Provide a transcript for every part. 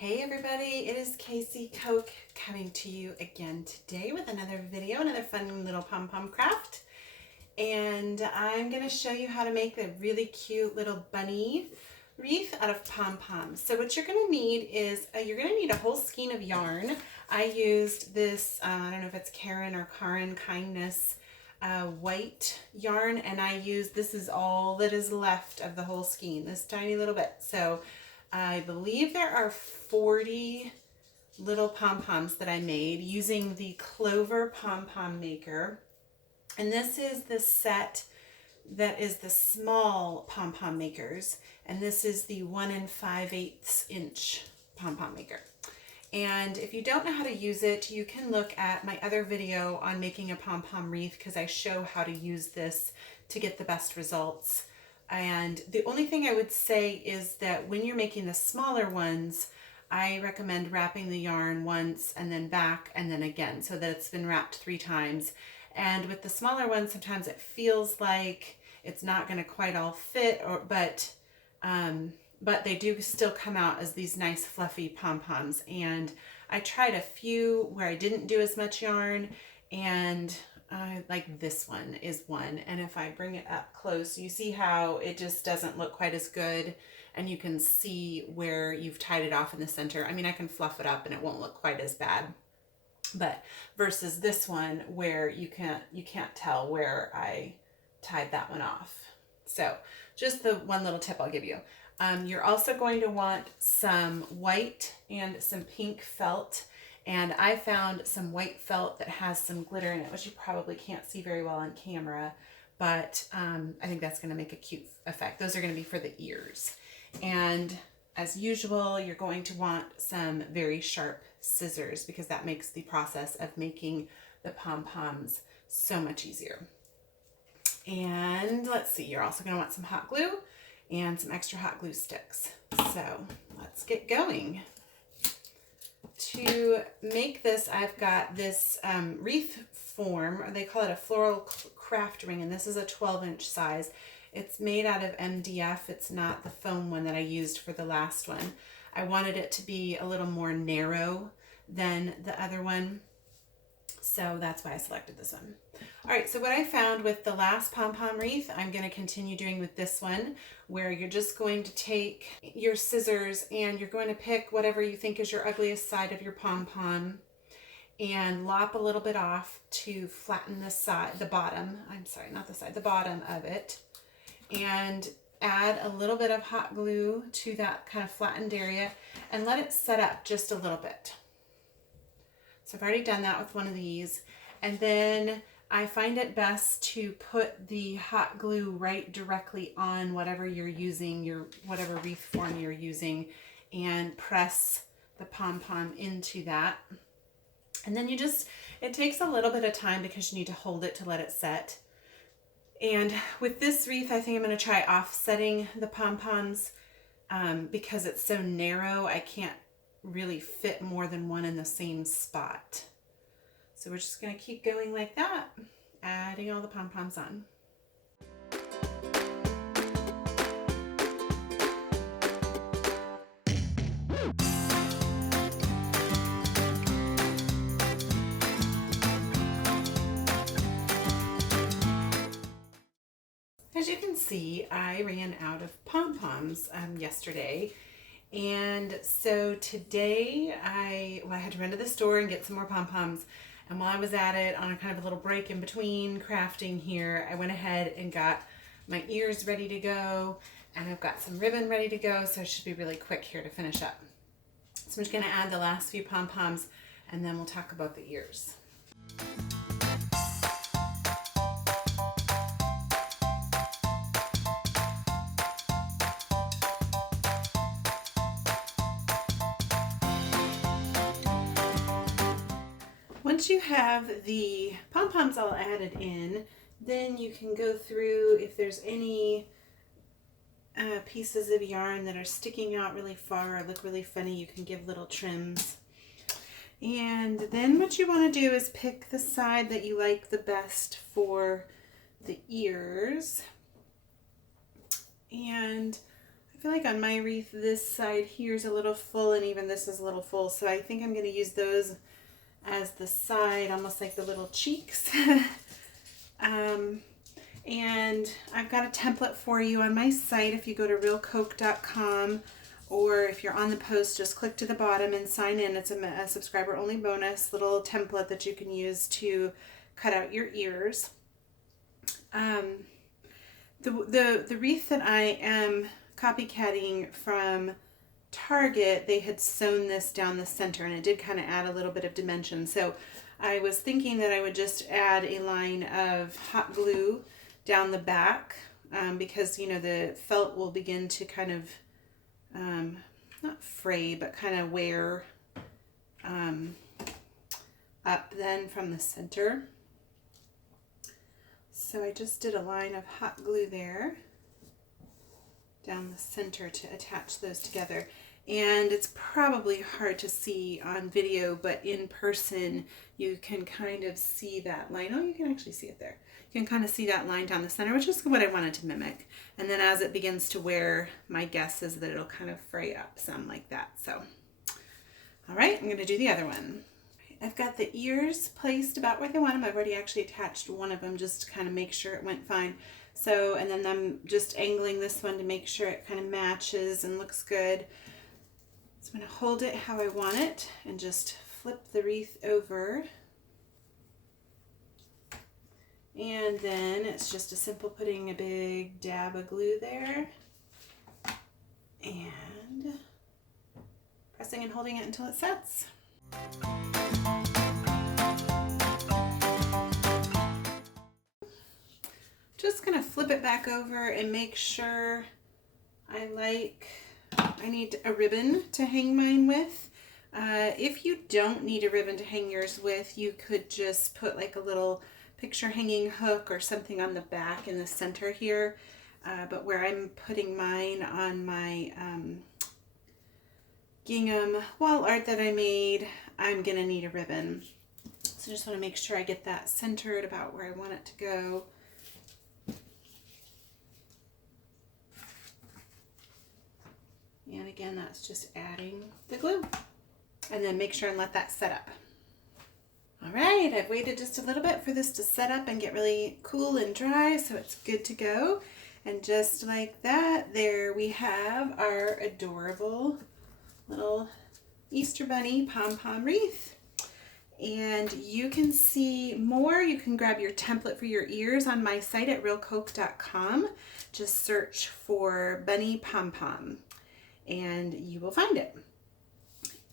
Hey everybody, it is Casey Koch coming to you again today with another video, another fun little pom-pom craft. And I'm going to show you how to make a really cute little bunny wreath out of pom-poms. So what you're going to need is, you're going to need a whole skein of yarn. I used this, I don't know if it's Karen or Karen Kindness white yarn, and this is all that is left of the whole skein, this tiny little bit. So I believe there are 40 little pom-poms that I made using the Clover pom-pom maker. And this is the set that is the small pom-pom makers. And this is the 1 5/8 inch pom-pom maker. And if you don't know how to use it, you can look at my other video on making a pom-pom wreath, because I show how to use this to get the best results. And the only thing I would say is that when you're making the smaller ones, I recommend wrapping the yarn once and then back and then again, so that it's been wrapped 3 times. And with the smaller ones, sometimes it feels like it's not going to quite all fit, but they do still come out as these nice fluffy pom-poms. And I tried a few where I didn't do as much yarn, and like this one is one. And if I bring it up close, you see how it just doesn't look quite as good, and you can see where you've tied it off in the center. I mean, I can fluff it up and it won't look quite as bad, but versus this one where you can't tell where I tied that one off. So just the one little tip I'll give you. You're also going to want some white and some pink felt. And I found some white felt that has some glitter in it, which you probably can't see very well on camera, but I think that's going to make a cute effect. Those are going to be for the ears. And as usual, you're going to want some very sharp scissors, because that makes the process of making the pom-poms so much easier. And let's see, you're also going to want some hot glue and some extra hot glue sticks. So let's get going. To make this, I've got this wreath form, or they call it a floral craft ring, and this is a 12-inch size. It's made out of MDF. It's not the foam one that I used for the last one. I wanted it to be a little more narrow than the other one, so that's why I selected this one. All right, so what I found with the last pom-pom wreath, I'm going to continue doing with this one, where you're just going to take your scissors and you're going to pick whatever you think is your ugliest side of your pom-pom and lop a little bit off to flatten the bottom of it, and add a little bit of hot glue to that kind of flattened area and let it set up just a little bit. So I've already done that with one of these, and then I find it best to put the hot glue right directly on whatever you're using, whatever wreath form you're using, and press the pom-pom into that. And then it takes a little bit of time because you need to hold it to let it set. And with this wreath, I think I'm going to try offsetting the pom-poms because it's so narrow, I can't really fit more than one in the same spot. So we're just going to keep going like that, adding all the pom-poms on. As you can see, I ran out of pom-poms yesterday. And so today I had to run to the store and get some more pom-poms. And while I was at it, on a kind of a little break in between crafting here, I went ahead and got my ears ready to go. And I've got some ribbon ready to go, so it should be really quick here to finish up. So I'm just going to add the last few pom-poms, and then we'll talk about the ears. Once you have the pom-poms all added in, then you can go through, if there's any pieces of yarn that are sticking out really far or look really funny, you can give little trims. And then what you want to do is pick the side that you like the best for the ears. And I feel like on my wreath, this side here is a little full and even this is a little full. So I think I'm going to use those as the side, almost like the little cheeks. And I've got a template for you on my site. If you go to realcoke.com, or if you're on the post, just click to the bottom and sign in. It's a subscriber only bonus little template that you can use to cut out your ears. The wreath that I am copycatting from Target, they had sewn this down the center and it did kind of add a little bit of dimension. So I was thinking that I would just add a line of hot glue down the back because, you know, the felt will begin to kind of not fray, but kind of wear up then from the center. So I just did a line of hot glue there down the center to attach those together. And it's probably hard to see on video, but in person you can kind of see that line. Oh, you can actually see it there. You can kind of see that line down the center, which is what I wanted to mimic. And then as it begins to wear, my guess is that it'll kind of fray up some like that. So, all right, I'm going to do the other one. I've got the ears placed about where they want them. I've already actually attached one of them just to kind of make sure it went fine. So, and then I'm just angling this one to make sure it kind of matches and looks good. So I'm going to hold it how I want it and just flip the wreath over. And then it's just a simple putting a big dab of glue there and pressing and holding it until it sets. Just going to flip it back over and make sure I need a ribbon to hang mine with. If you don't need a ribbon to hang yours with, you could just put like a little picture hanging hook or something on the back in the center here. But where I'm putting mine on my gingham wall art that I made, I'm gonna need a ribbon. So just want to make sure I get that centered about where I want it to go. And again, that's just adding the glue. And then make sure and let that set up. All right, I've waited just a little bit for this to set up and get really cool and dry, so it's good to go. And just like that, there we have our adorable little Easter Bunny Pom Pom Wreath. And you can see more. You can grab your template for your ears on my site at realcoke.com. Just search for Bunny Pom Pom and you will find it.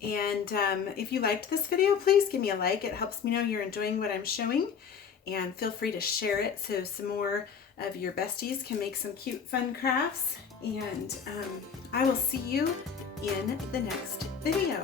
And if you liked this video, please give me a like. It helps me know you're enjoying what I'm showing. And feel free to share it so some more of your besties can make some cute, fun crafts. And I will see you in the next video.